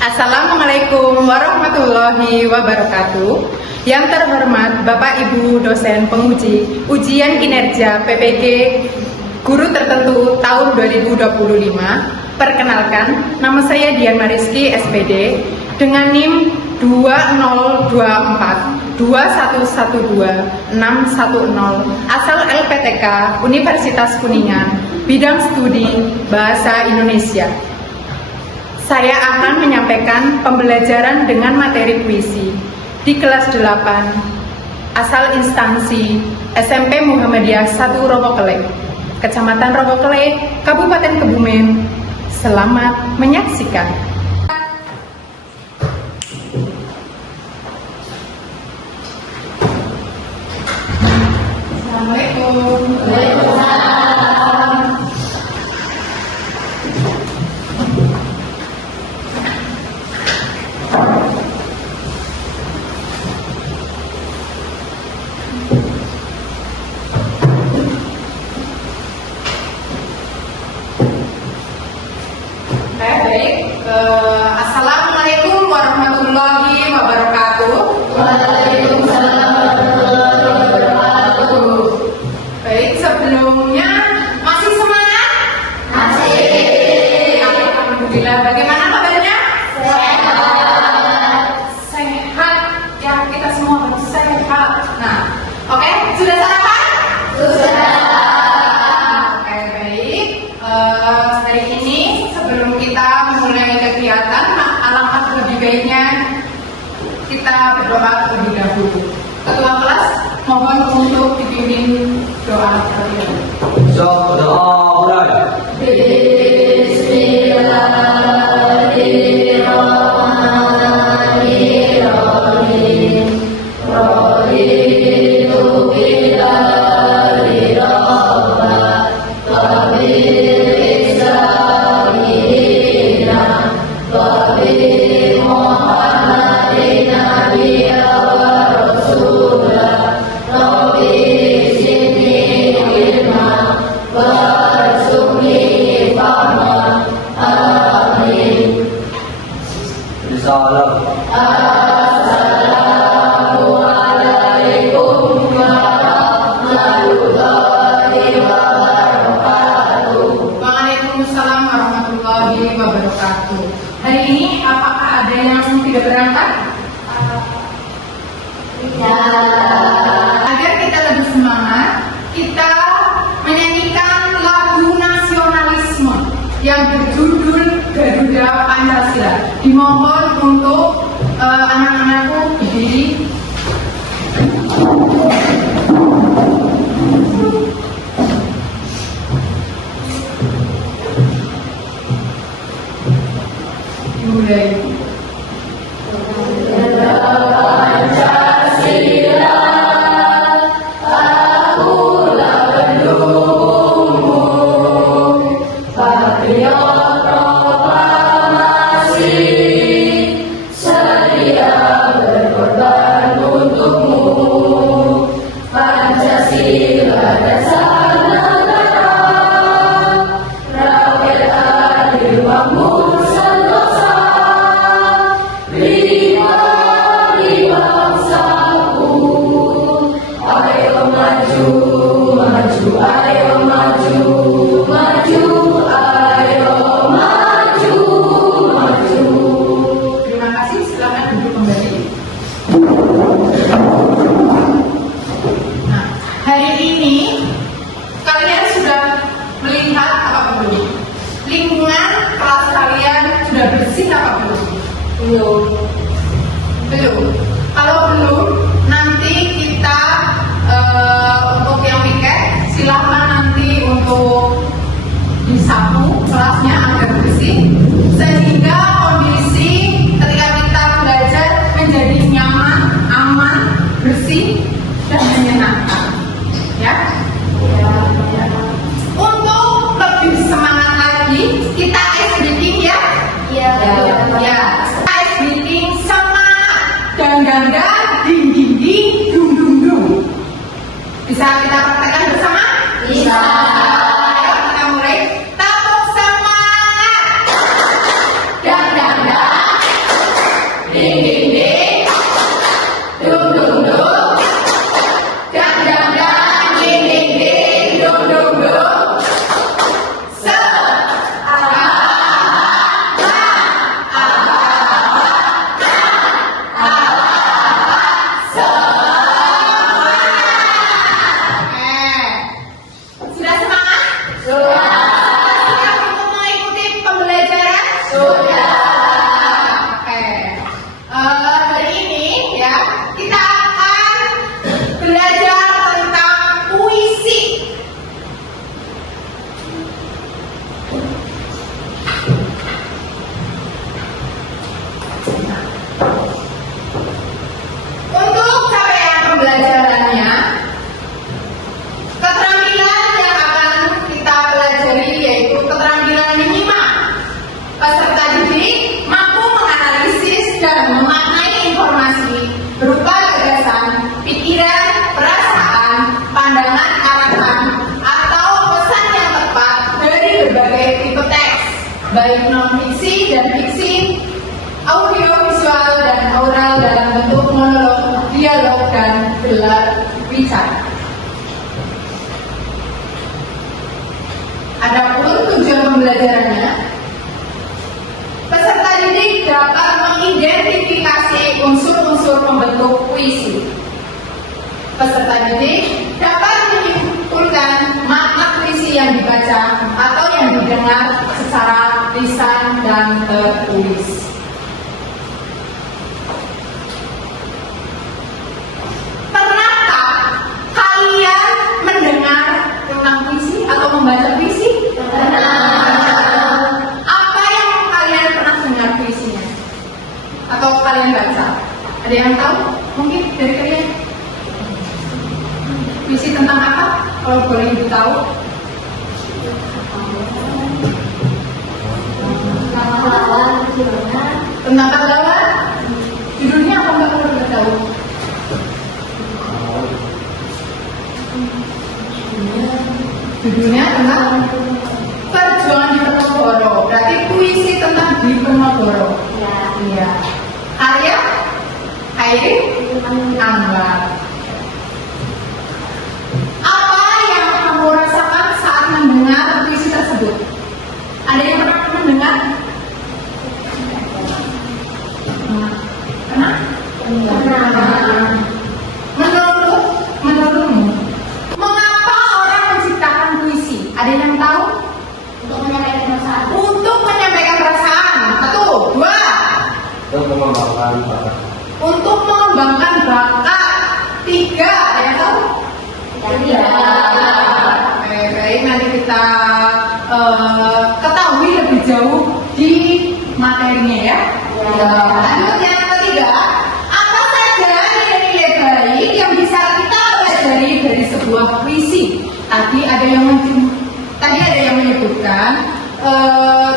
Assalamualaikum warahmatullahi wabarakatuh. Yang terhormat Bapak Ibu dosen penguji ujian kinerja PPG guru tertentu tahun 2025. Perkenalkan, nama saya Dian Mariski SPD dengan NIM 2024-2112-610 asal LPTK Universitas Kuningan, bidang studi Bahasa Indonesia. Saya akan menyampaikan pembelajaran dengan materi puisi di kelas 8 asal instansi SMP Muhammadiyah 1 Rowokele, Kecamatan Rowokele, Kabupaten Kebumen. Selamat menyaksikan. Assalamualaikum. Assalamualaikum warahmatullahi wabarakatuh. Waalaikumsalam warahmatullahi wabarakatuh. Baik, sebelumnya masih semangat? Masih. Alhamdulillah. Bagaimana kabarnya? Sehat. Sehat. Ya, kita semua harus sehat. Nah, oke, sudah sarapan? Sudah. Oke, baik. Hari ini sebelum kita memulai kegiatan, alangkah lebih baiknya kita berdoa terlebih dahulu. Ketua kelas, mohon untuk dipimpin doa terlebih dahulu. Doa mulai. Bismillahirrahmanirrahim. Raditu billahi rabba wa bil islami dinan wa bi Muhammadin nabiyya wa rasulah. Rabbi zidni ilma warzuqni fahma. Amin. Salam. Assalamualaikum warahmatullahi wabarakatuh. Waalaikumsalam warahmatullahi wabarakatuh. Hari ini apakah ada yang tidak berangkat? Ya. Agar kita lebih semangat, kita menyanyikan lagu nasionalisme yang berjudul Garuda Pancasila. Dimohon untuk anak-anakku berdiri. Dimulai. Pancasila, akulah pendukungmu. Patriot proklamasi, sedia berkorban untukmu. Pancasila dasar negara, rakyat adil makmur sentosa. Lima bangsaku, ayo maju, maju, ayo maju, maju, ayo maju, maju. Terima kasih, silakan duduk kembali. Nah, hari ini kalian sudah melihat apa belum? Lingkungan kelas kalian sudah bersih apa belum? Belum. Belum. Kalau belum, nanti kita untuk yang piket silahkan nanti untuk disapu kelasnya agar bersih, sehingga kondisi ketika kita belajar menjadi nyaman, aman, bersih, dan menyenangkan. Ya. Untuk lebih semangat lagi, kita ice breaking ya. Iya. Ya. Ice breaking semangat dan ganda ding ding ding dung dung. Sudah. Oke. Hari ini ya kita akan belajar tentang puisi. Untuk capaian pembelajarannya, keterampilan yang akan kita pelajari yaitu keterampilan menyimak. Peserta didik mampu menganalisis dan memaknai informasi berupa gagasan, pikiran, perasaan, pandangan, arahan, atau pesan yang tepat dari berbagai tipe teks, baik non-fiksi dan fiksi, audio, visual, dan aural dalam bentuk monolog, dialog, dan gelar bicara. Adapun tujuan pembelajarannya, peserta didik dapat mengidentifikasi unsur-unsur pembentuk puisi. Peserta didik dapat menyimpulkan makna puisi yang dibaca atau yang didengar secara lisan dan tertulis. Pernahkah kalian mendengar tentang puisi atau membaca puisi? Apa yang kalian pernah dengar puisinya? Atau kalian baca? Ada yang tahu? Mungkin dari kalian? Puisi tentang apa? Kalau boleh ibu tahu? Tentang pahlawan? Judulnya apa mbak kalau boleh tahu? Judulnya tentang perjuangan Diponegoro. Berarti puisi tentang Diponegoro. Iya. Karya Hairi Anwar. Apa yang kamu rasakan saat mendengar puisi tersebut? Ada yang pernah mendengar? Pernah? Menurutmu, mengapa orang menciptakan puisi? Ada yang tahu? Untuk menyampaikan perasaan. Untuk menyampaikan perasaan. Satu, dua. Untuk mengembangkan bakat. Tiga, ada yang tahu? Tidak. Oke, baik. Nanti kita ketahui lebih jauh di materinya ya. Lanjut yang ketiga, apa saja nilai-nilai baik yang bisa kita pelajari dari sebuah puisi? Tadi ada yang menyebutkan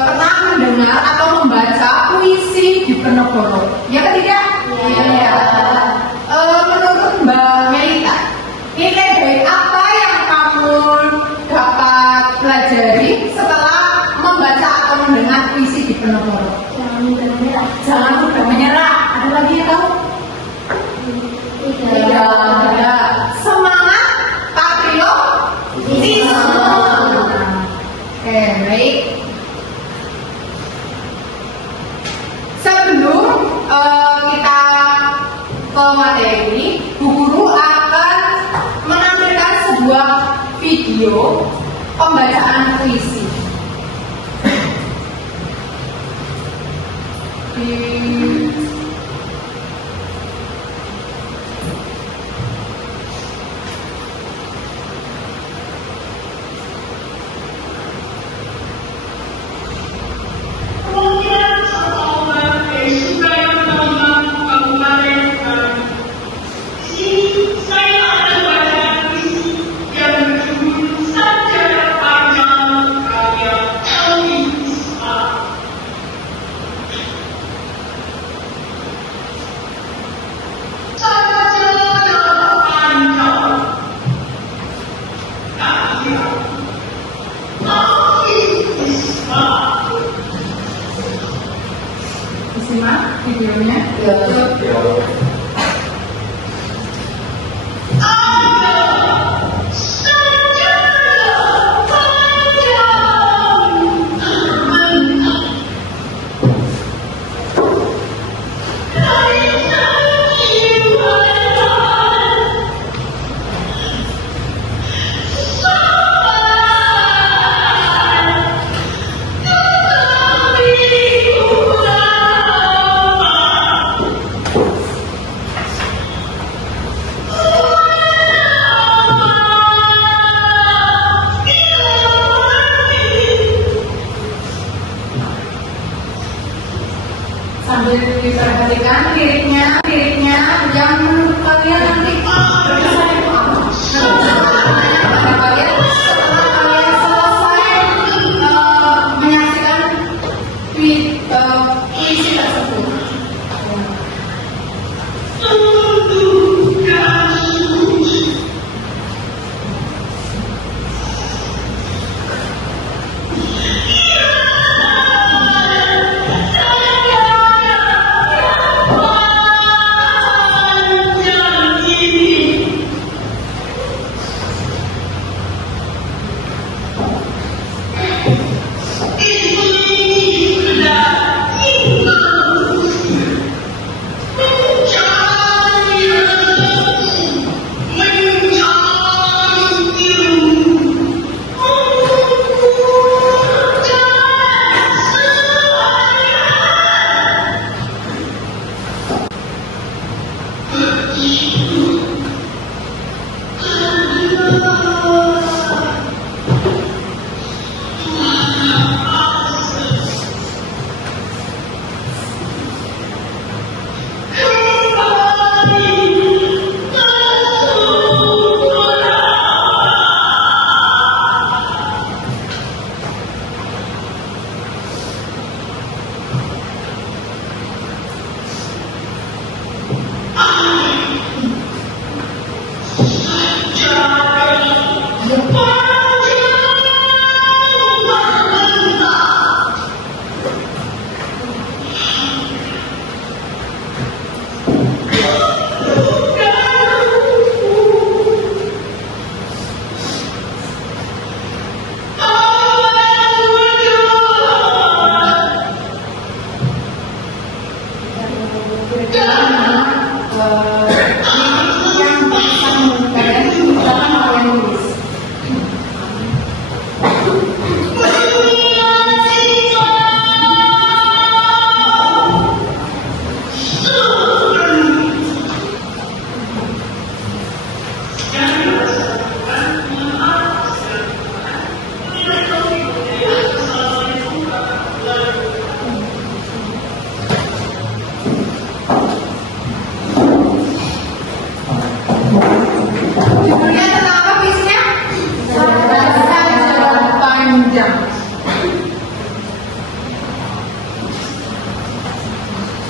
pernah mendengar atau membaca puisi Diponegoro. Yang ketiga, Iya. Menurut Mbak Melita, nilai baik apa yang kamu dapat pelajari setelah membaca atau mendengar puisi Diponegoro? Jangan mudah menyerah. Ada lagi yang tahu? Tidak ada. Semangat patriotisme. Oke, baik. Sebelum kita ke materi, Bu Guru akan menampilkan sebuah video pembacaan puisi. Kemudian satu orang suka yang teman kabupaten sini saya akan bacakan puisi yang berjudul Sejarah Panjang karya Elvi Isma. Sejarah panjang karya Elvi Isma. Disimak videonya. Thank you. Sambil diperhatikan liriknya yang menurut kalian nanti berkesan itu apa? Pada kalian setelah kalian selesai menyaksikan puisi tersebut.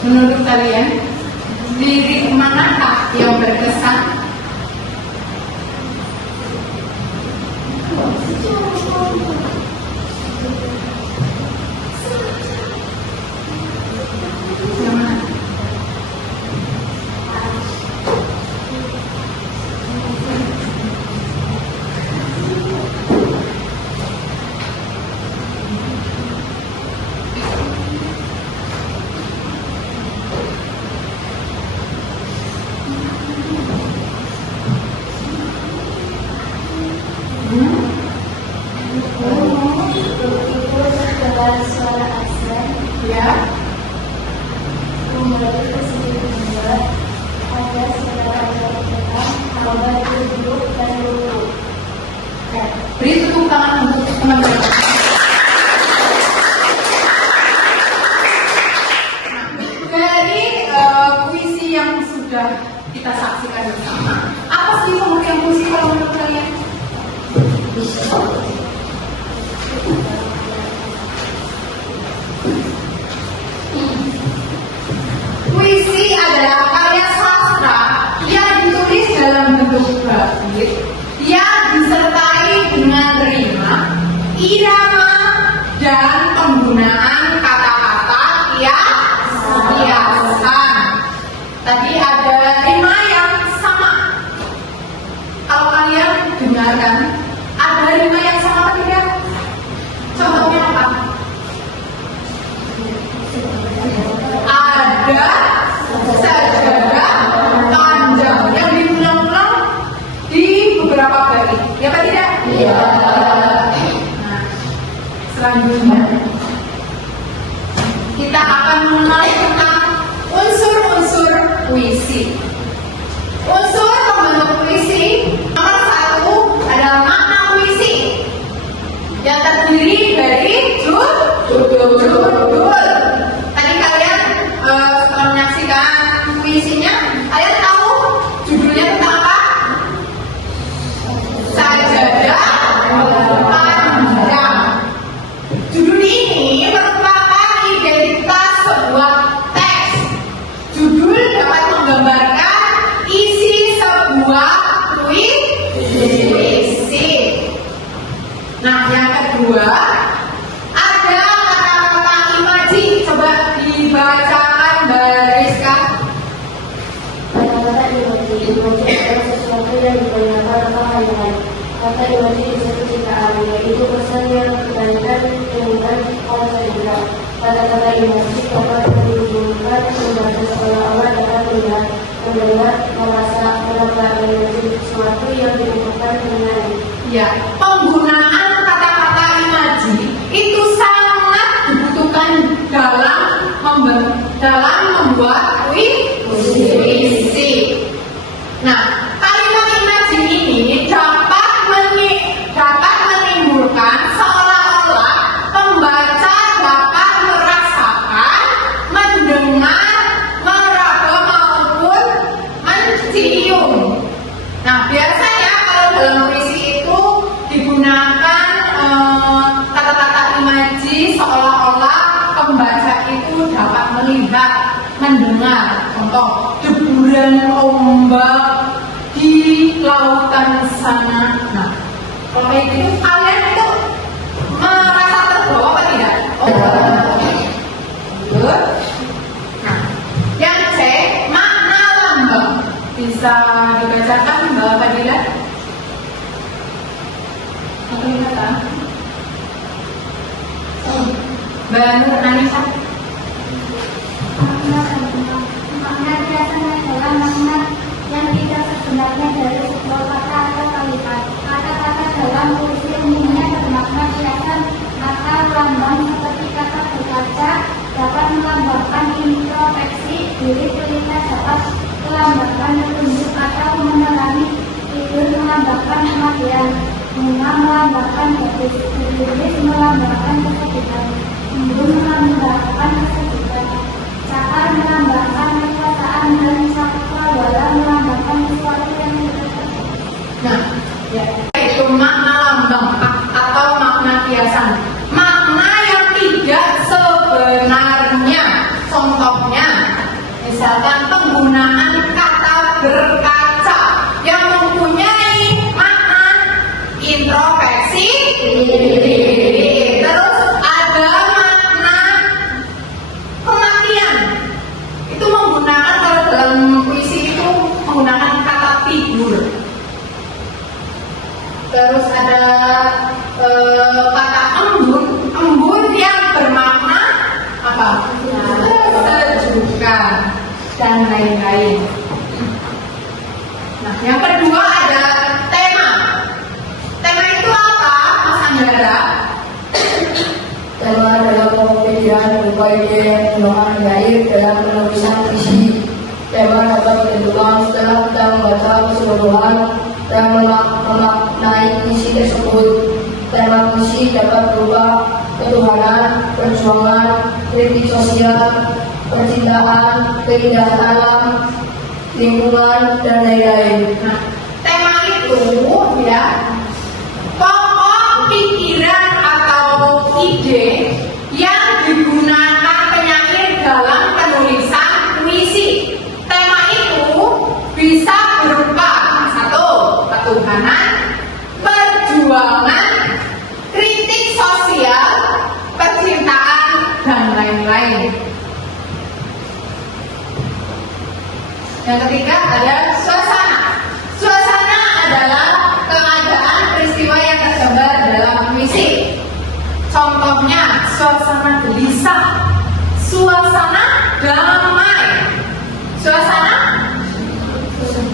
Menurut kalian, lirik manakah yang berkesan? Yang mana? Ya. Beri tepuk tangan untuk teman-teman. Dari puisi yang sudah kita saksikan bersama, apa sih pengertian puisi kalau menurut kalian? Puisi adalah karya sastra yang ditulis dalam bentuk bait yang disertai dengan rima, irama, dan penggunaan kata-kata kiasan. Tadi ada rima yang sama. Kalau kalian dengarkan, ada rima yang sama atau tidak? Contohnya apa? Ada sajadah panjang yang diulang-ulang di beberapa bait, ya Pak tidak? Iya. Nah, selanjutnya kita akan mengenal tentang unsur-unsur puisi. Unsur pembentuk puisi nomor 1 adalah makna puisi yang terdiri dari judul. Tadi kalian kata imaji bisa penciptaan, yaitu pesan yang dikaitkan dengan konsep gerak. Kata-kata imaji dapat menghubungkan membaca seolah-olah dapat melihat, mendengar, merasa, menebak imaji sesuatu yang dihubungkan dengan. Ya, penggunaan kata-kata imaji itu sangat dibutuhkan dalam membuat puisi. Nah, kalimat imaji ini dapat menimbulkan seolah-olah pembaca dapat merasakan, mendengar, meraba maupun mencium. Nah, biasanya kalau dalam puisi itu digunakan kata-kata imaji seolah-olah pembaca itu dapat melihat, mendengar. Contoh, deburan ombak di lautan sana. Nah, kalau kayak gitu kalian itu merasa terbawa apa tidak? Good. Nah, yang C, makna lambang. Bisa dibacakan Mbak Fadila? Atau kata? Mbak Nur Anissa? Makna biasanya adalah makna yang tidak sebenarnya dari sebuah kata atau kalimat. Kata-kata dalam puisi umumnya bermakna kiasan atau lambang seperti kata berkaca dapat melambangkan introspeksi diri, cerita dapat melambangkan petunjuk atau menerangi, tidur melambangkan kematian, bunga melambangkan gadis, tulis melambangkan kesedihan, embun melambangkan kesedihan, cakar melambangkan kekuasaan, dan cakrawala melambangkan sesuatu yang tidak terjadi. Nah, ya, itu makna lambang atau makna kiasan. Makna yang tidak sebenarnya. Contohnya, misalkan penggunaan kata berkaca yang mempunyai makna introspeksi diri. Terus ada makna kematian. Itu menggunakan, kalau dalam puisi itu menggunakan kata tidur. Terus ada kata embun yang bermakna apa? Kesejukan dan lain-lain. Nah, yang kedua ada tema. Tema itu apa, Mas Anggara? Tema adalah pokok pikiran berupa ide penuhan gaib dalam penulisan puisi. Tema dapat ditentukan setelah kita membaca keseluruhan dan memaknai puisi tersebut. Tema puisi dapat berupa ketuhanan, perjuangan, kritik sosial, percintaan, keindahan alam, lingkungan, dan lain-lain. Nah, tema itu ya pokok pikiran atau ide yang digunakan penyair dalam penulisan puisi. Tema itu bisa berupa satu, ketuhanan, perjuangan, kritik sosial, percintaan, dan lain-lain. Yang ketiga ada suasana. Suasana adalah keadaan peristiwa yang tergambar dalam puisi. Contohnya, suasana gelisah, suasana damai, suasana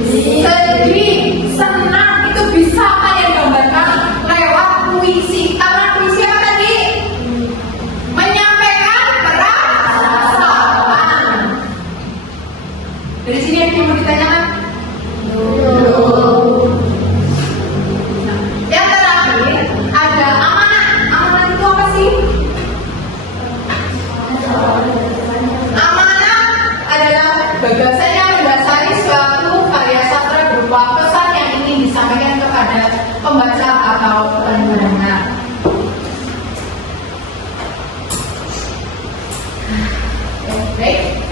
sedih, senang. Itu bisa kalian gambarkan lewat puisi. Karena puisi apa tadi? Menyampaikan perasaan. Dari sini yang mau ditanyakan? Nah, yang terakhir ada amanat. Amanat itu apa sih? Amanat adalah gagasan yang mendasari suatu karya sastra berupa pesan yang ingin disampaikan kepada pembaca atau pendengar. Baik.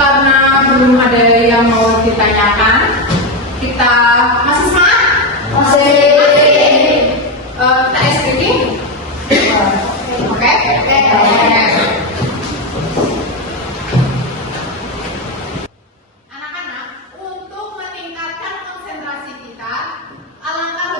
Karena belum ada yang mau ditanyakan, kita masih semangat? Masih. Kita SPT? Oke. Anak-anak, untuk meningkatkan konsentrasi kita, alangkah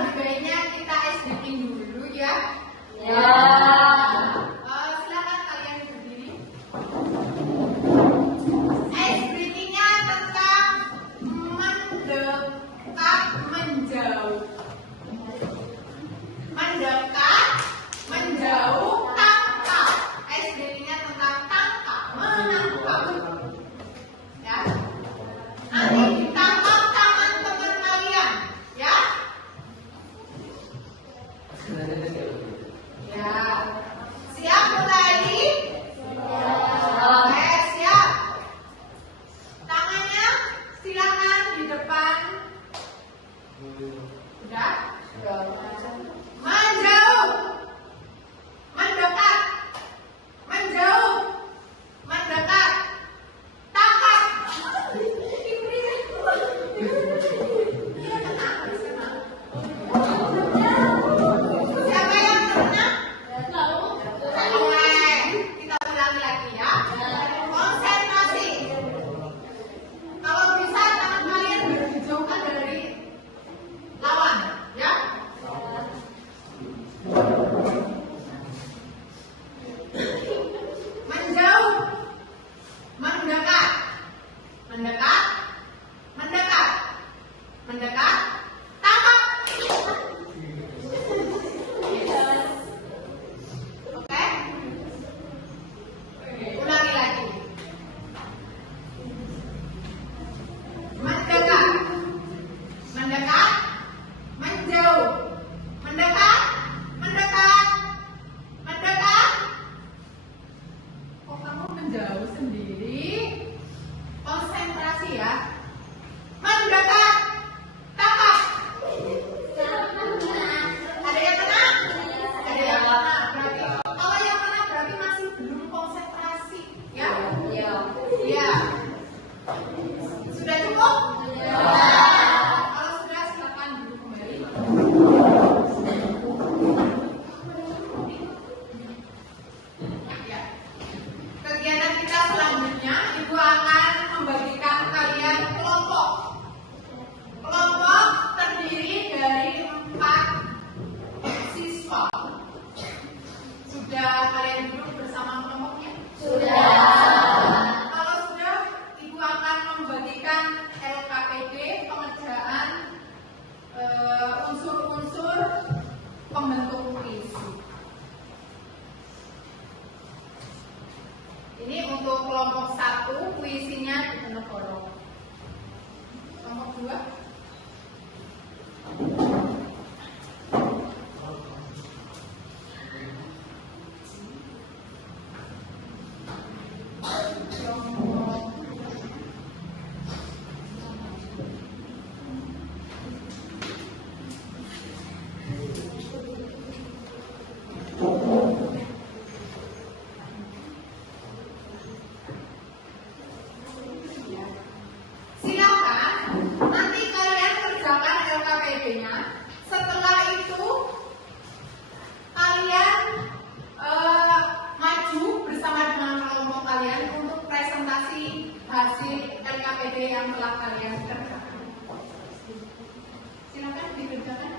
Kok kamu menjauh sendiri? Konsentrasi ya. Maju dekat. Kakak. Ada yang tenang? Ada yang tenang. Berarti kalau yang tenang berarti masih belum konsentrasi, ya? Iya. Iya. Sudah cukup? Ya. Kalau sudah silakan duduk kembali. Ya. Kegiatan kita selanjutnya, Ibu akan membagikan kalian kelompok. Kelompok terdiri dari 4 siswa. Sudah kalian duduk bersama kelompoknya? Sudah. Kalau sudah, Ibu akan membagikan LKPD, pengerjaan unsur-unsur pembentuk puisi. Ini untuk kelompok 1, puisinya Diponegoro. Kelompok 2. Silakan nanti kalian kerjakan LKPD-nya. Setelah itu kalian maju bersama dengan kelompok kalian untuk presentasi hasil LKPD yang telah kalian kerjakan. Silakan dikerjakan.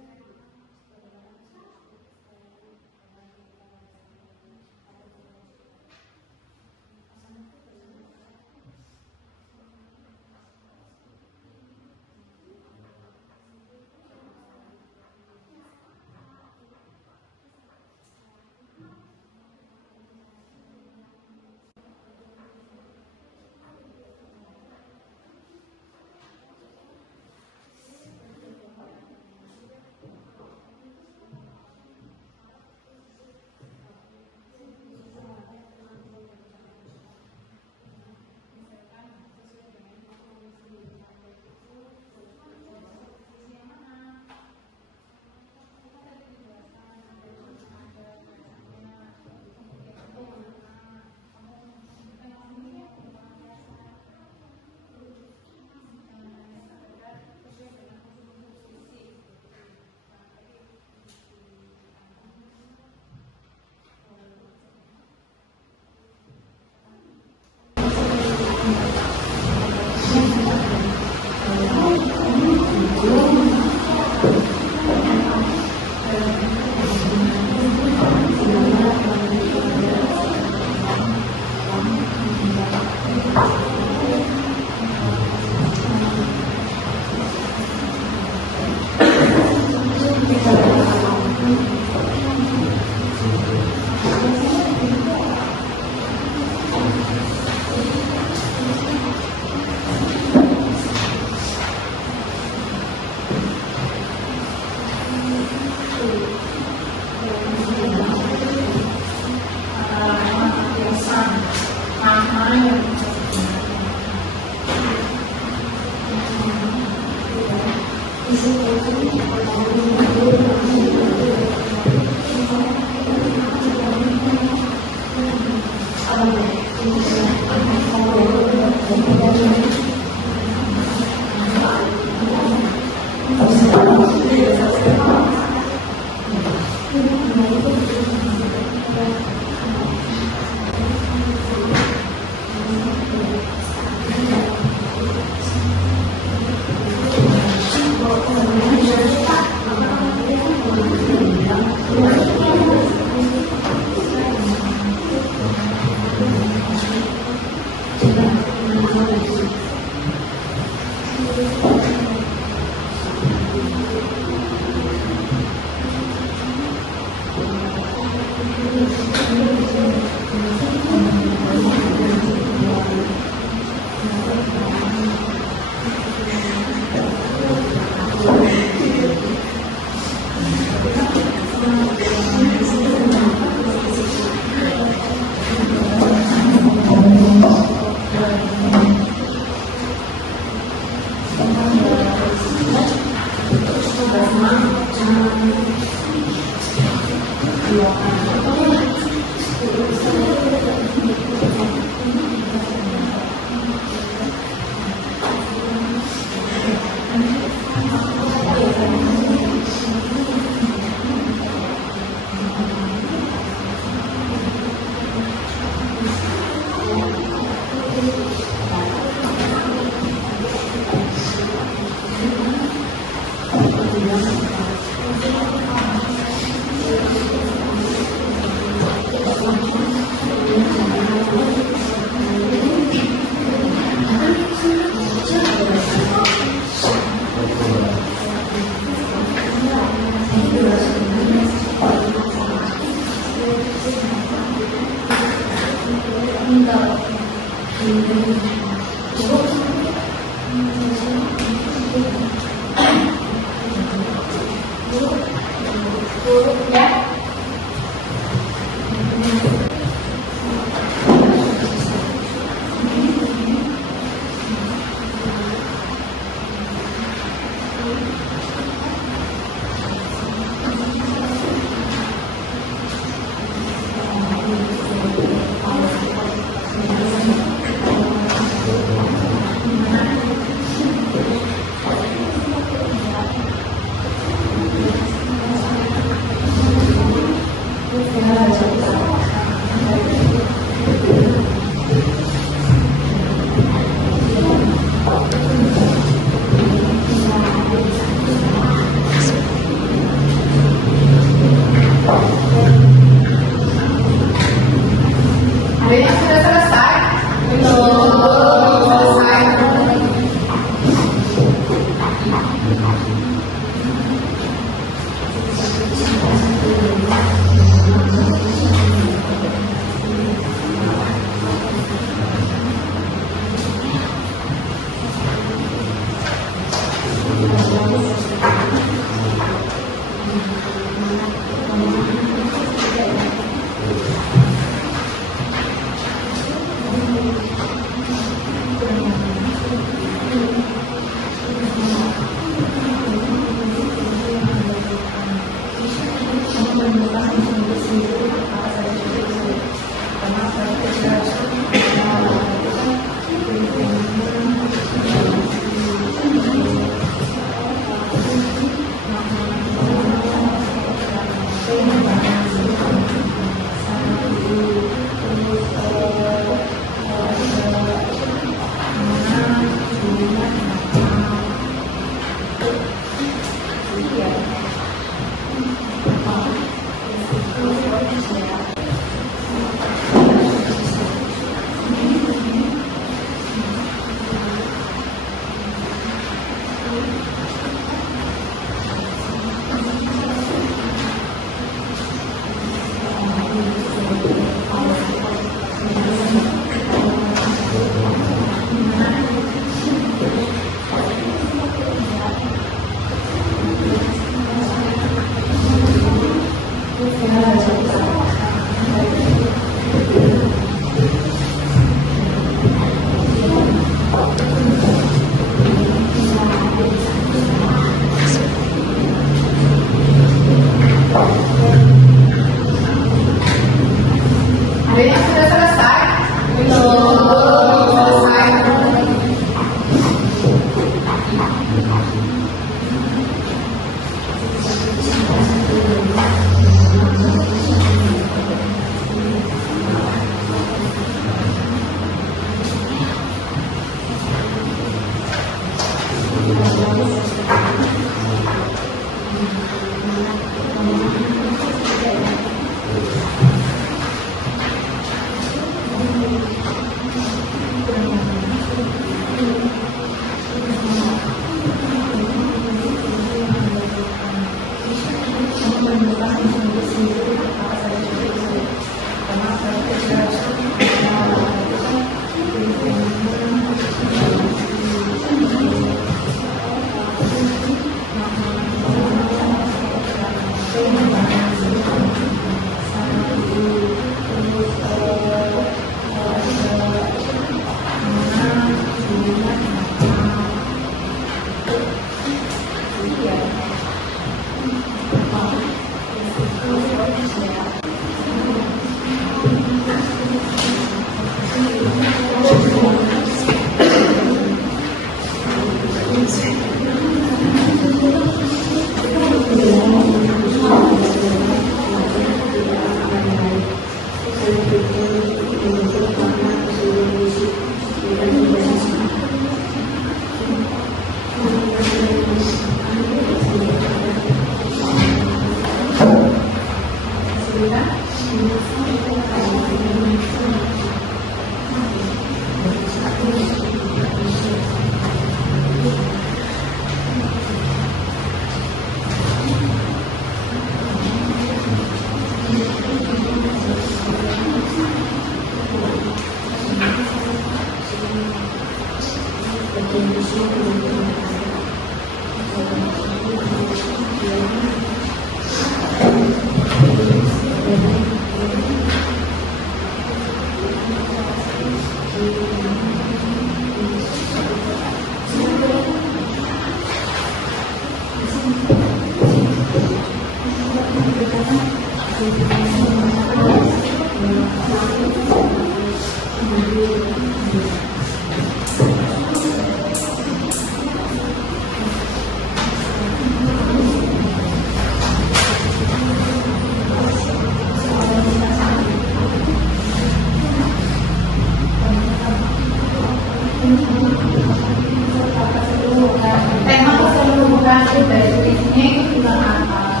Tema keseluruhan dari tulisnya itu tentang apa?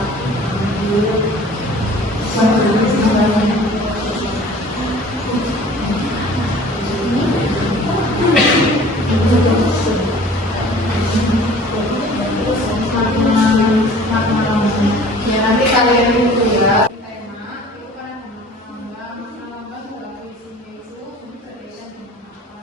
Ya nanti kalian itu ya. Tema itu kan lamba dalam puisinya itu berbeda dengan apa?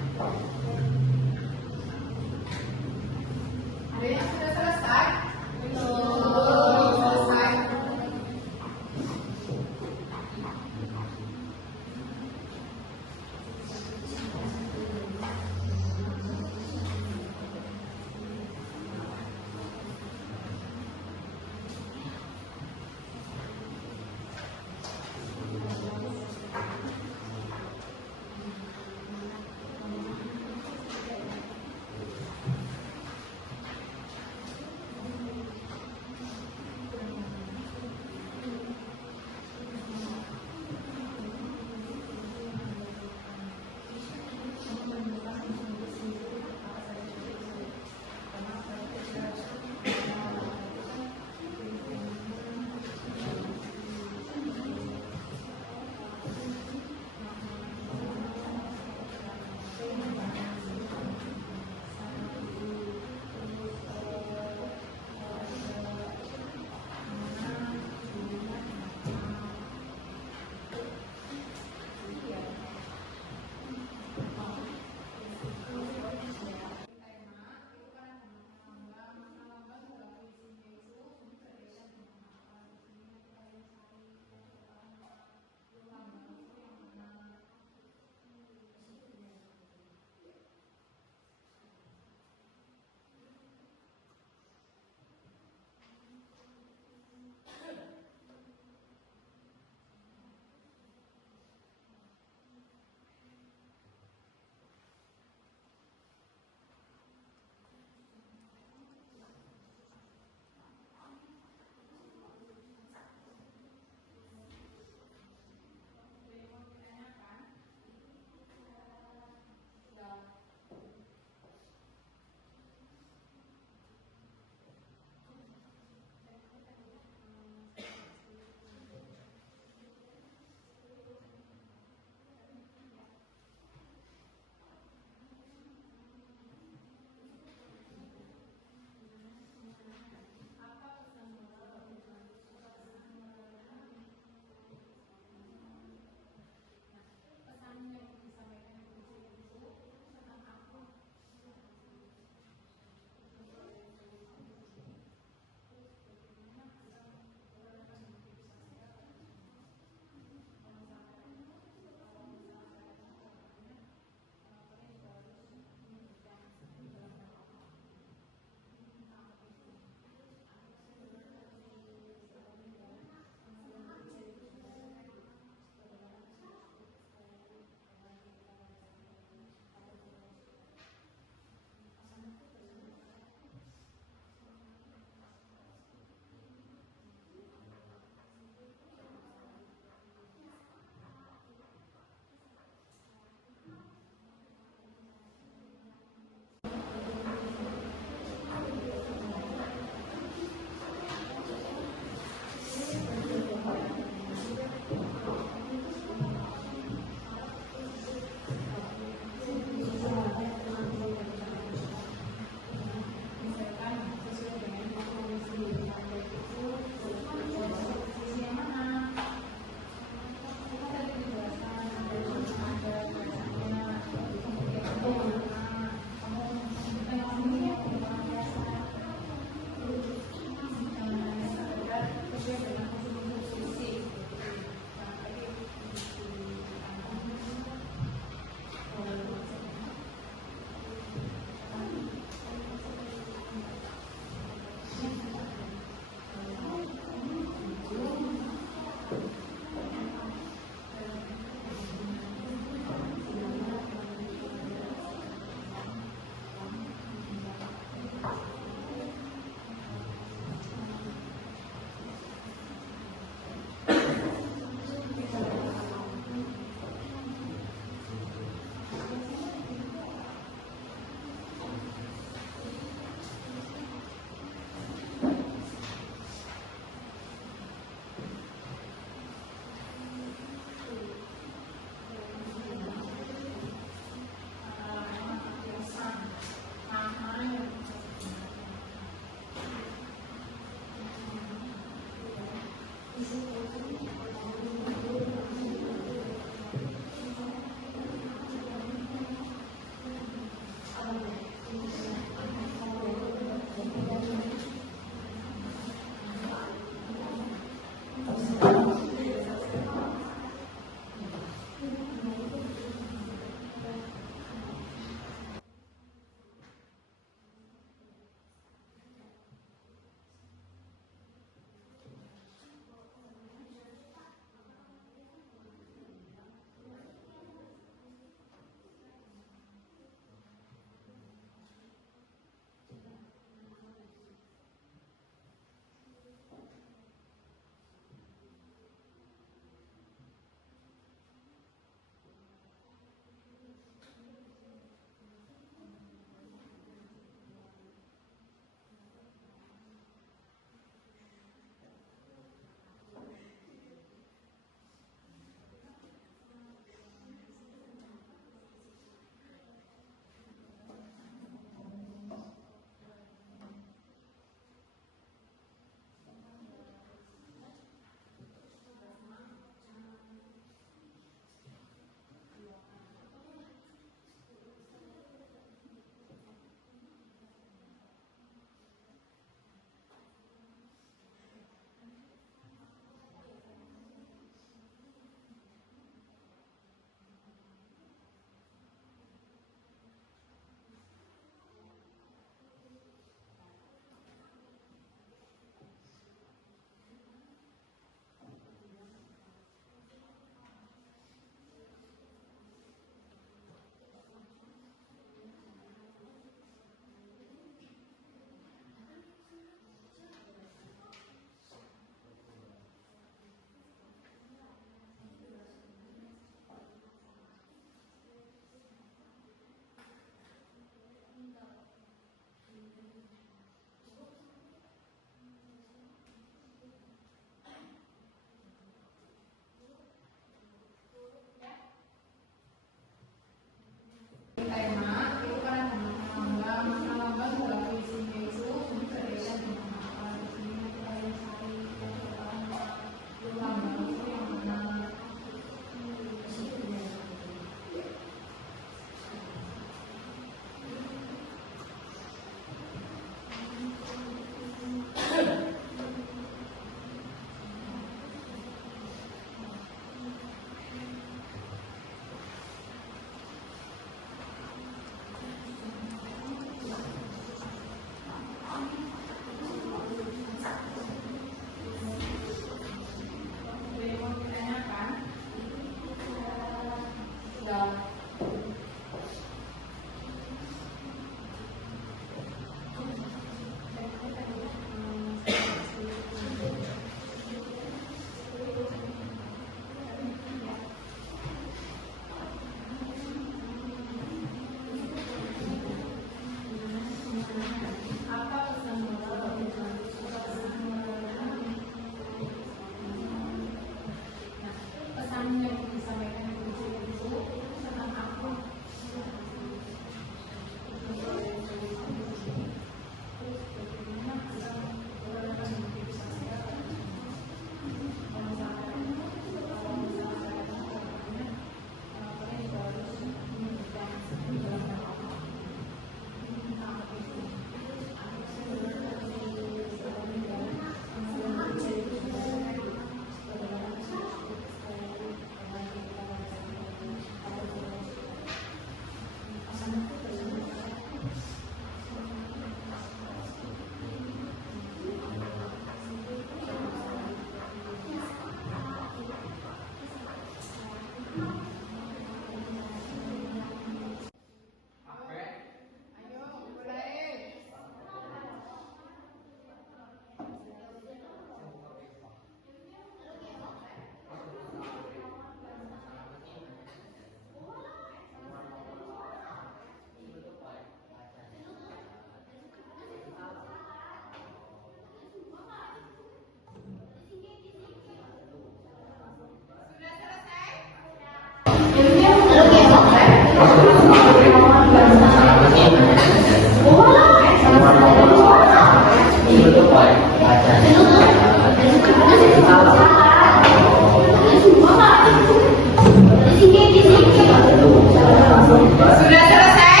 Sudah selesai?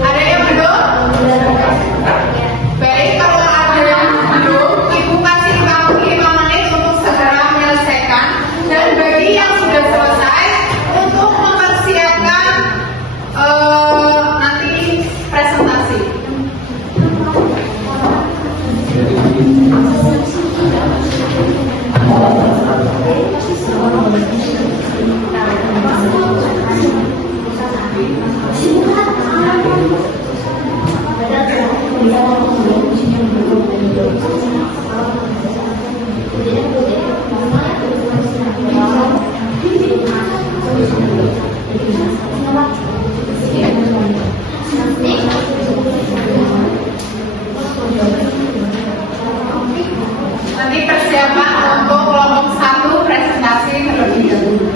Ada yang belum? Baik, kalau ada yang belum, Ibu kasih waktu 5 menit untuk segera menyelesaikan. Dan bagi yang sudah selesai, untuk mempersiapkan nanti presentasi. Nanti persiapan untuk kelompok 1 presentasi terlebih dahulu.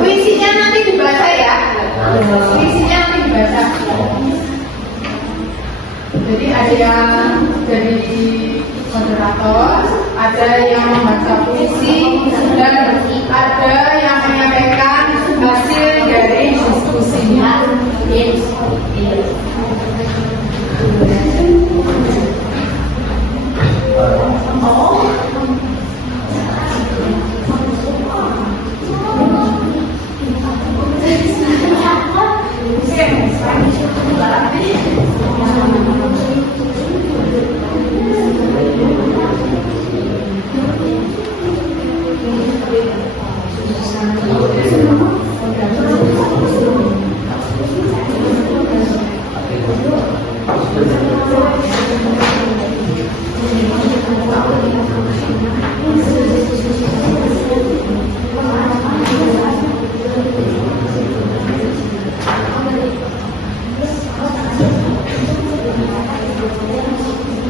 Puisinya nanti dibaca ya. Puisinya nanti dibaca. Jadi ada yang dari moderator, ada yang membaca puisi, dan ada yang menyampaikan hasil dari diskusinya.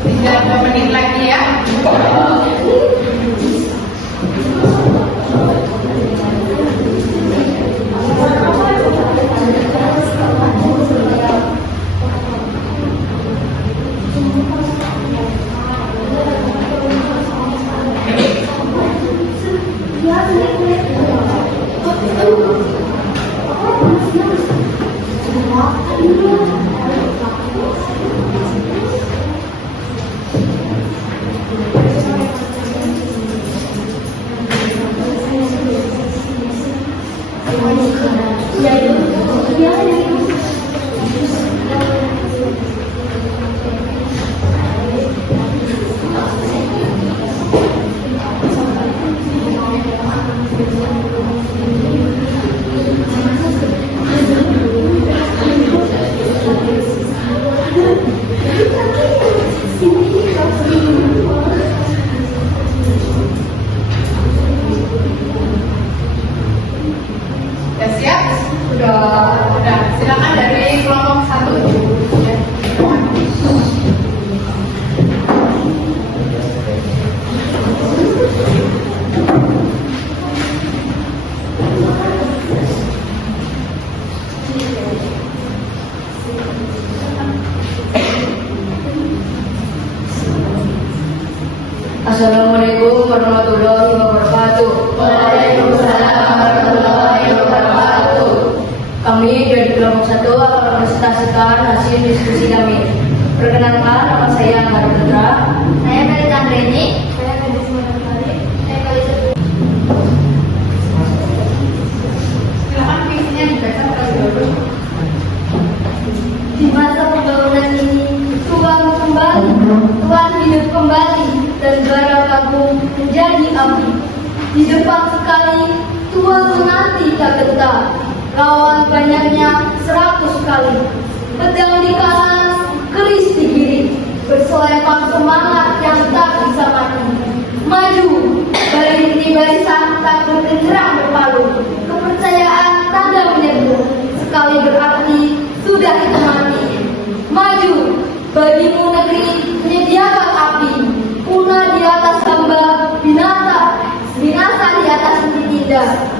Tinggal 2 menit lagi ya. Assalamualaikum warahmatullahi wabarakatuh. Waalaikumsalam warahmatullahi wabarakatuh. Kami dari kelompok 1 akan mempresentasikan hasil diskusi kami. Perkenalkan, nama saya Angga Putra. Saya Kalita Andreni. Saya Kalita Sumatera. Saya Kalita. Silakan visinya dibaca terlebih dahulu. Di masa pembangunan ini, tuan hidup kembali dan bara Bagong menjadi api. Di depan sekali, tuan menanti tak gentar. Lawan banyaknya 100 kali. Pedang di kanan, keris di kiri. Berselepan semangat yang tak bisa mati. Maju, barisan tak bergenderang berpalu. Kepercayaan tanda menyerbu. Sekali berarti sudah itu mati. Maju, bagimu negeri menyediakan api. Punah di atas hamba, binasa di atas tidak.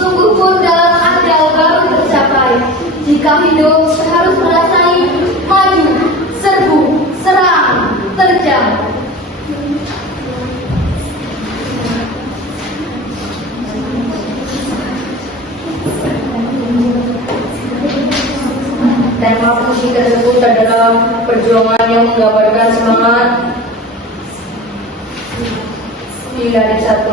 Sungguh pun dalam ajal baru tercapai. Jika hidup harus merasai, maju, serbu, serang, terjang. Tema puisi tersebut adalah perjuangan yang menggambarkan semangat dari 1.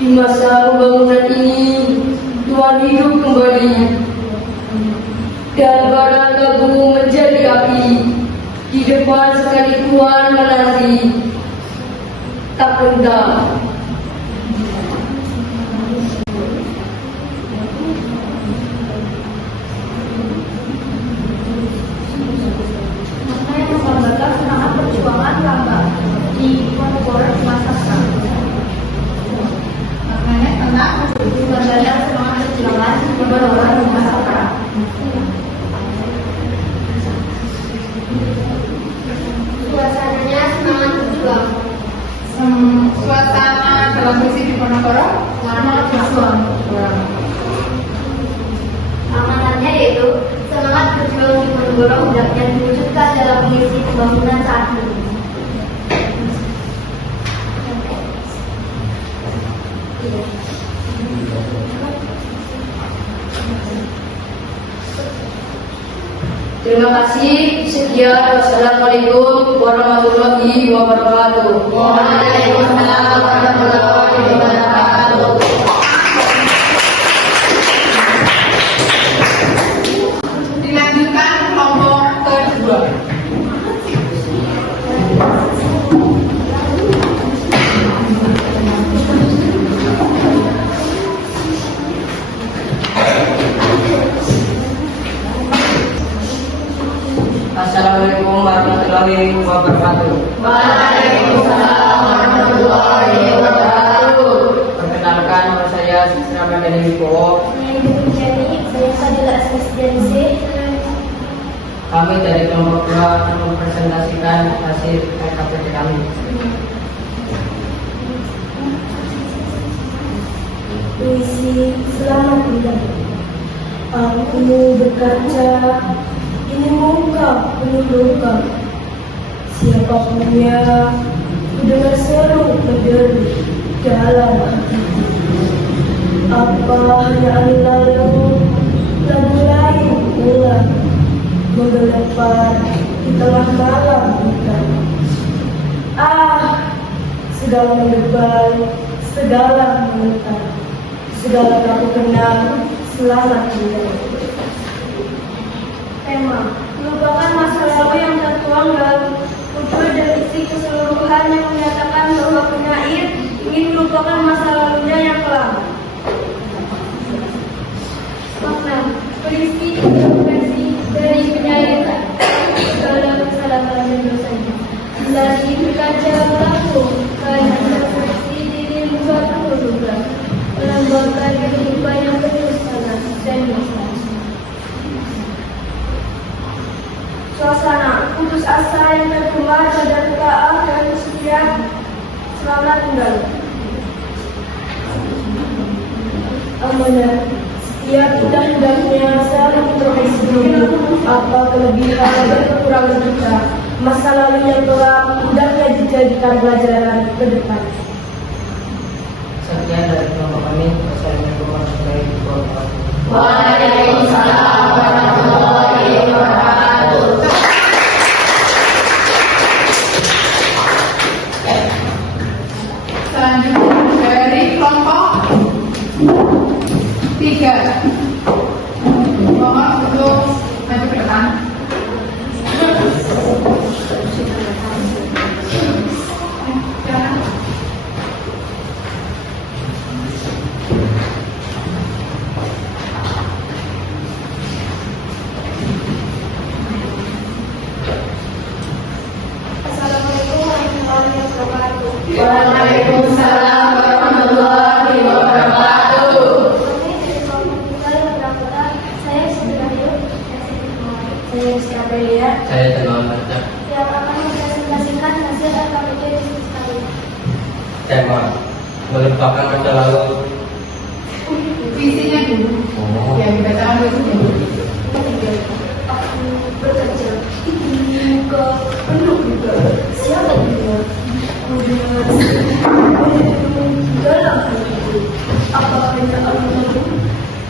Di masa pembangunan ini, Tuhan hidup kembali dan bara Bagong menjadi api. Di depan sekali Tuhan menanti tak gentar. Saya menggambarkan semangat perjuangan Lamba di Ponorogo, Sumatera. Maknanya tentang Menggambarkan semangat perjuangan di Ponorogo, Sumatera. Suasananya semangat berjuang. suasana dalam puisi di Ponorogo. Semangat berjuang. Amanatnya yaitu semangat berjuang di Ponorogo hendaknya diwujudkan dalam mengisi pembangunan saat ini. Terima kasih. Sekian. Wassalamualaikum warahmatullahi wabarakatuh. Waalaikumsalam warahmatullahi wabarakatuh. Dilanjutkan kelompok kedua. Assalamualaikum warahmatullahi wabarakatuh. Waalaikumsalam warahmatullahi wabarakatuh. Perkenalkan, nama saya Sisra Mandani Wibowo. Saya Fadila Asmisjansi. Kami dari kelompok 2 akan mempresentasikan hasil RKPD kami. Puisi Selamat Tinggal. Aku berkaca, ini muka penuh luka. Siapa punya mendengar seru berderu dalam hati. Apa hanya angin lalu, lagu lain ulang menggelepar di tengah malam bukan. Segala mendebar, segala mengetar, segala aku kenal, selamat tinggal. Tema: melupakan masa lalu yang tertuang dalam unsur dan isi keseluruhan yang menyatakan bahwa penyair ingin melupakan masa lalunya yang kelam. Makna: berisi intervensi dari penyair segala kesalahan dan dosanya. Lagi berkaca langsung, hanya seperti diri luar terduga, melambangkan kehidupan yang penuh sana dan dosa. Suasana putus asa yang terkemar pada dukaan dan kesedihan. Selamat tinggal. Amanah, Ia sudah hendaknya selalu introspeksi dulu apa kelebihan dan kekurangan kita. Masa lalu yang kelam hendaknya dijadikan pelajaran ke depan. Sekian dari kelompok kami. Wassalamualaikum warahmatullahi wabarakatuh. Waalaikumsalam warahmatullahi wabarakatuh. Selanjutnya dari kelompok 3. Mohon untuk maju ke depan. Assalamualaikum warahmatullahi wabarakatuh. Waalaikumsalam warahmatullahi wabarakatuh. Kami dari kelompok 3 yang beranggota saya Sudrayo dan Saya siapa ya? Saya Teguh Baca. yang akan mempresentasikan hasil LKPD bisnis kami. Tema melupakan masa lalu. Visinya dulu. Yang dibacakan dulu. Aku bekerja ke penuh juga. Siapa juga? Dalam hatiku, apa hanya aku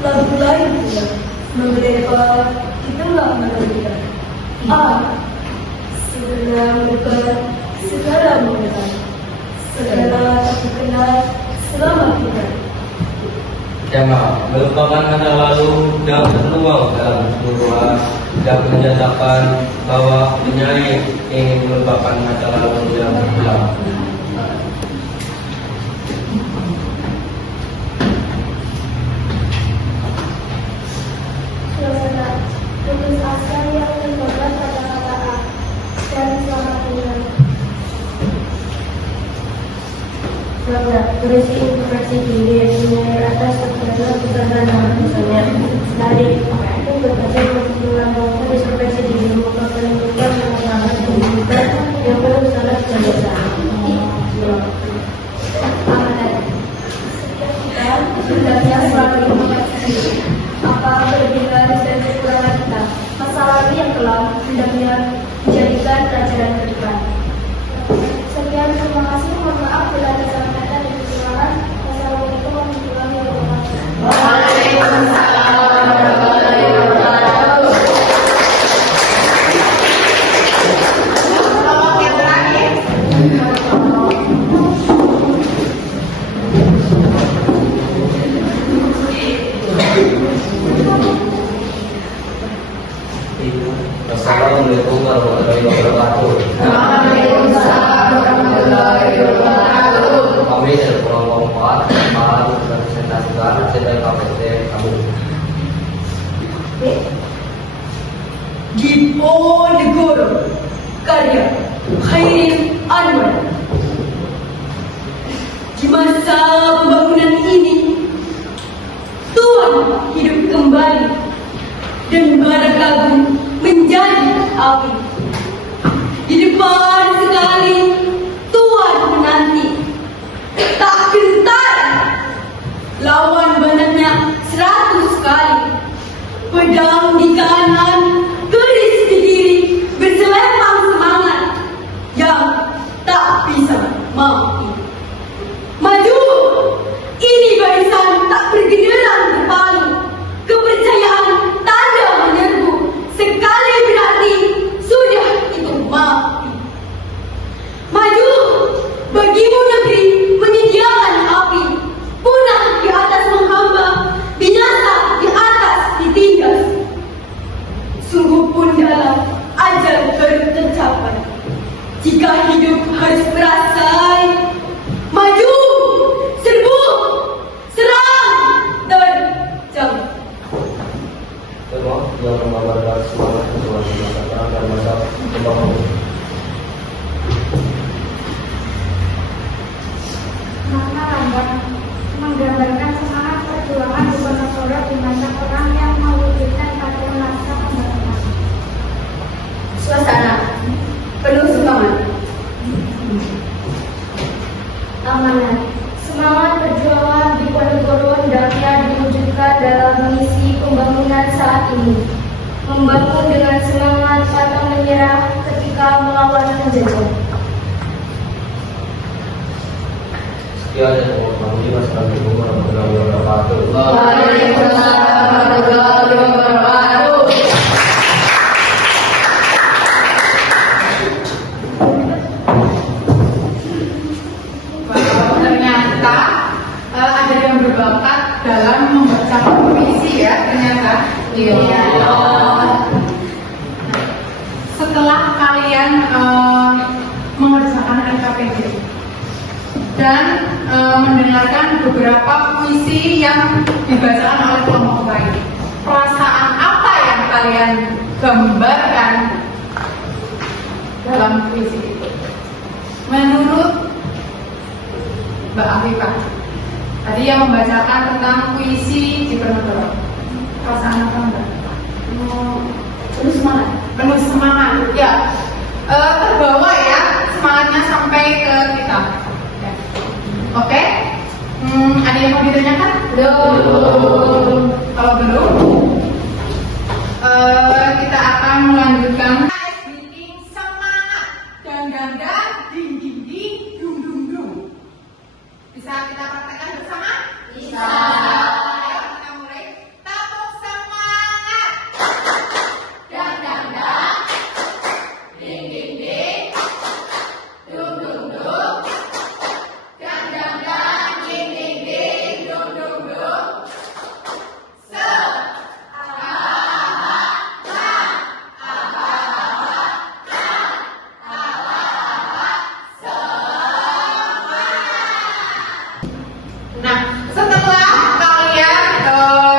lagu lain pula memberikan di tengah manusia. Segala bukan, segala bukan, segala tak kenal, selamat tinggal. Tema melupakan masa lalu dan tertuang dalam sebuah dan menyatakan bahwa penyanyi ingin melupakan masa lalu yang kelam. Suasana putus asa yang menyebabkan kata-kata A dan selamat tinggal. Saudara, berisi introspeksi diri mengenai atas kebenaran kesadaran misalnya dari aku berbagai kesimpulan bahwa introspeksi diri merupakan penentuan masalah kehidupan yang perlu sangat biasa. Dan hendaknya selalu introspeksi apa kelebihan dan kekurangan kita. Masa lalu yang kelam hendaknya dijadikan pelajaran ke depan. Sekian, terima kasih. Mohon maaf bila ada salah kata dan kesalahan. Wassalamualaikum warahmatullahi wabarakatuh. Waalaikumsalam warahmatullahi wabarakatuh. Kelompok yang terakhir. Assalamualaikum warahmatullahi wabarakatuh. Waalaikumsalam warahmatullahi wabarakatuh. Kami dari kelompok 4 akan mempresentasikan hasil LKPD kami. Diponegoro karya Khairil Anwar. Di masa pembangunan ini, Tuhan hidup kembali dan bara kagum menjadi api. Di depan sekali Tuhan menanti, tak gentar lawan banyaknya 100 kali. Pedang di kanan, keris di kiri, berselepang semangat yang tak bisa mati. Maju, ini barisan tak bergenderang berpaling. Kepercayaan tanda menyerbu, sekali berarti sudah itu mati. Maju, bagimu negeri menyediakan api, punah di atas menghamba, binasa di atas ditindas. Sungguh pun dalam ajal baru tercapai. Jika hidup harus berasai, maju, serbu, serang, dan jangan. Tema yang mengabarkan semangat ketua masyarakat dan masa pembangunan. Makna lambang menggambarkan semangat perjuangan Diponegoro di masa perang yang mewujudkan pada masa pembangunan. Suasana penuh semangat. Amanat. Semangat perjuangan Diponegoro hendaknya diwujudkan dalam misi pembelajaran saat ini. Membangun dengan semangat pantang menyerah ketika melawan penjajah. Sekian dari kami. Wassalamualaikum warahmatullahi wabarakatuh. Waalaikumsalam warahmatullahi wabarakatuh. Bahwa ternyata ada yang berbakat dalam membaca puisi ya ternyata. Iya. Setelah kalian mengerjakan LKPD dan mendengarkan beberapa puisi yang dibacakan oleh kelompok lain, perasaan apa yang kalian gambarkan dalam puisi itu? Menurut Mbak Afifah, tadi yang membacakan tentang puisi di Diponegoro, perasaan apa Mbak? Penuh semangat. Penuh semangat, ya. Terbawa ya semangatnya sampai ke kita. Ya. Oke? Ada yang mau ditanyakan? Belum. Kalau belum, kita akan melanjutkan. Bikin semangat dan ding ding ding dung dung dung. Bisa kita praktekkan bersama? Bisa. Ayo kita mulai. Tepuk semangat. Dan ding ding ding dung dung dung. Dan ding ding ding dung dung dung. Nah, setelah kalian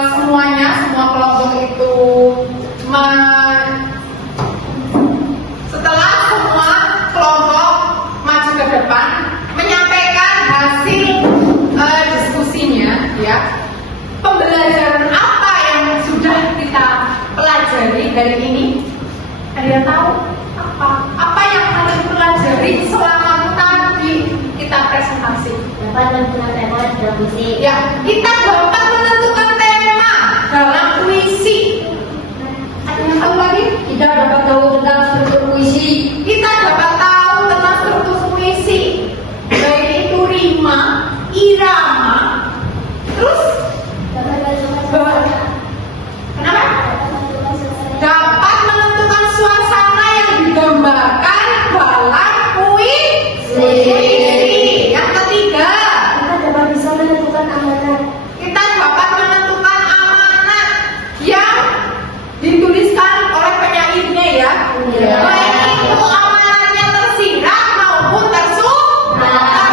semuanya, semua kelompok itu setelah semua kelompok maju ke depan menyampaikan hasil diskusinya, ya, pembelajaran apa yang sudah kita pelajari hari ini? Ada yang tahu apa? Apa yang kalian pelajari selama tadi kita presentasi? Dapat menentukan tema dalam puisi. Ya, kita dapat menentukan tema dalam puisi. Ada yang tahu lagi? Kita dapat tahu tentang struktur puisi. Kita dapat tahu tentang struktur puisi, baik itu rima, irama, terus Dapat menentukan suasana. kenapa? Dapat menentukan suasana. Dapat menentukan suasana yang digambarkan dalam puisi. Yang ketiga, Kita dapat bisa menentukan amanat. kita dapat menentukan amanat yang dituliskan oleh penyairnya ya. Iya. Baik itu amanatnya tersirat maupun tersurat.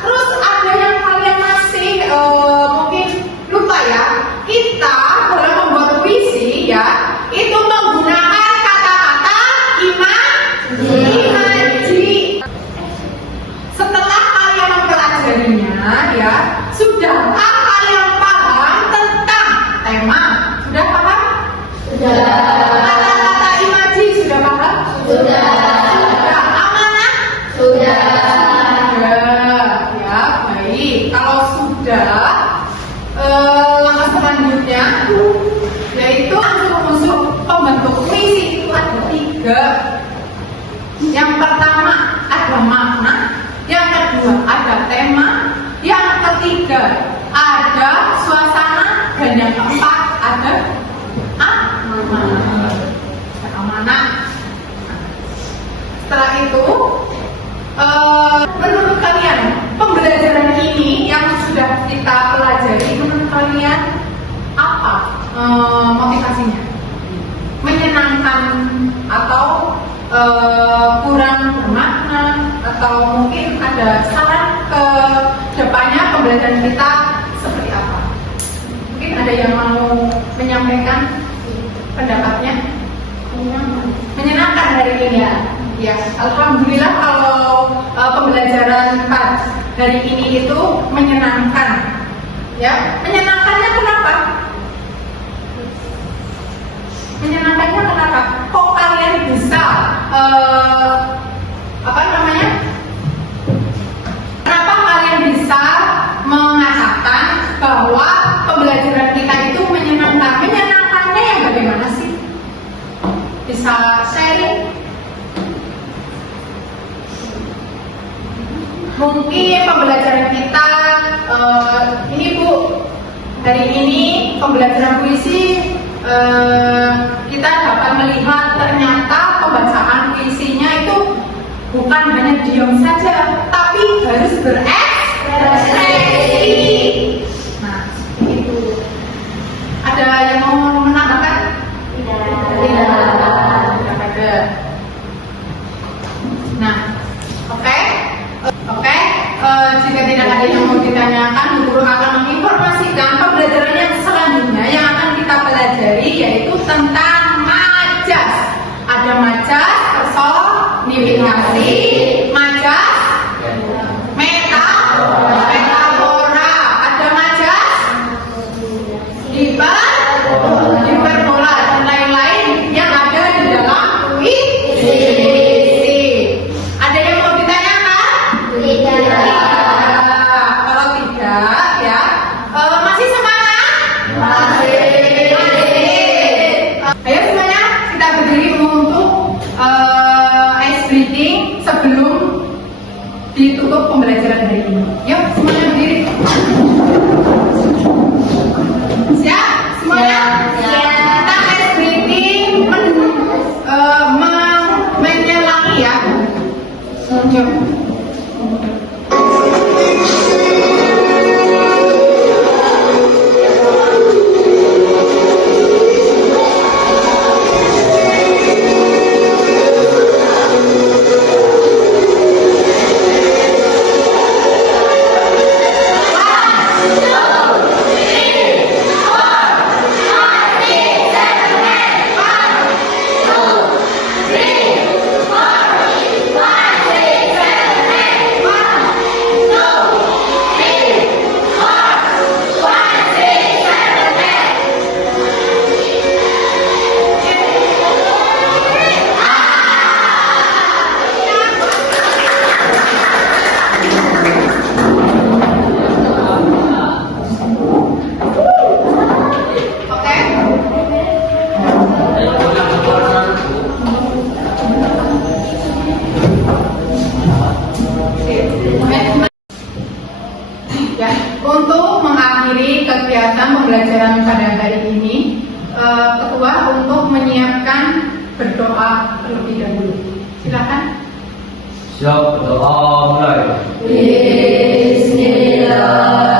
Terus ada yang kalian masih mungkin lupa ya. Kita dalam membuat puisi ya, itu menggunakan kata-kata imaji. Setelah kalian mempelajarinya ya, sudahkah kalian paham tentang tema? Sudah paham? Sudah. Kata-kata imaji sudah paham? Sudah. Sudah. Amanah? Sudah. Sudah. Ya, baik. Kalau sudah, langkah selanjutnya yaitu unsur pembentuk puisi itu ada 3. Yang pertama ada makna, yang kedua ada tema, yang ketiga ada suasana, dan yang keempat ada amanah. Amanah. Setelah itu, menurut kalian pembelajaran ini yang sudah kita pelajari, menurut kalian apa motivasinya? Menyenangkan atau kurang bermakna, atau mungkin ada saran ke depannya pembelajaran kita seperti apa? Mungkin ada yang mau menyampaikan pendapatnya? Menyenangkan hari ini ya. Ya, alhamdulillah kalau pembelajaran hari ini itu menyenangkan. Ya, menyenangkannya kenapa? Menyenangkannya kenapa? Kok kalian bisa Kenapa kalian bisa mengatakan bahwa pembelajaran kita itu menyenangkan? bisa sharing. Mungkin pembelajaran kita ini Bu, hari ini pembelajaran puisi kita dapat melihat ternyata pembacaan puisinya itu bukan hanya diam saja, tapi harus berekspresi. Nah, itu. Ada yang mau menambahkan? Tidak ada. Nah, oke. Jika tidak ada yang mau ditanyakan, guru akan menginformasikan pembelajaran yang selanjutnya yang akan kita pelajari, yaitu tentang majas. Ada majas personifikasi, majas metafora, ada majas hiperbola dan lain-lain yang ada di dalam puisi. Ada yang mau ditanyakan? Tidak. Kalau tidak, ya masih semangat? Masih. Ayo semuanya kita berdiri untuk ice breathing sebelum ditutup pembelajaran hari ini. Yuk semuanya berdiri. Siap? Semuanya? Kita ice breathing menyelangi ya. Yuk. Ya, untuk mengakhiri kegiatan pembelajaran pada hari ini, Ketua untuk menyiapkan berdoa terlebih dahulu. Silakan. Siap, berdoa mulai. Bismillah.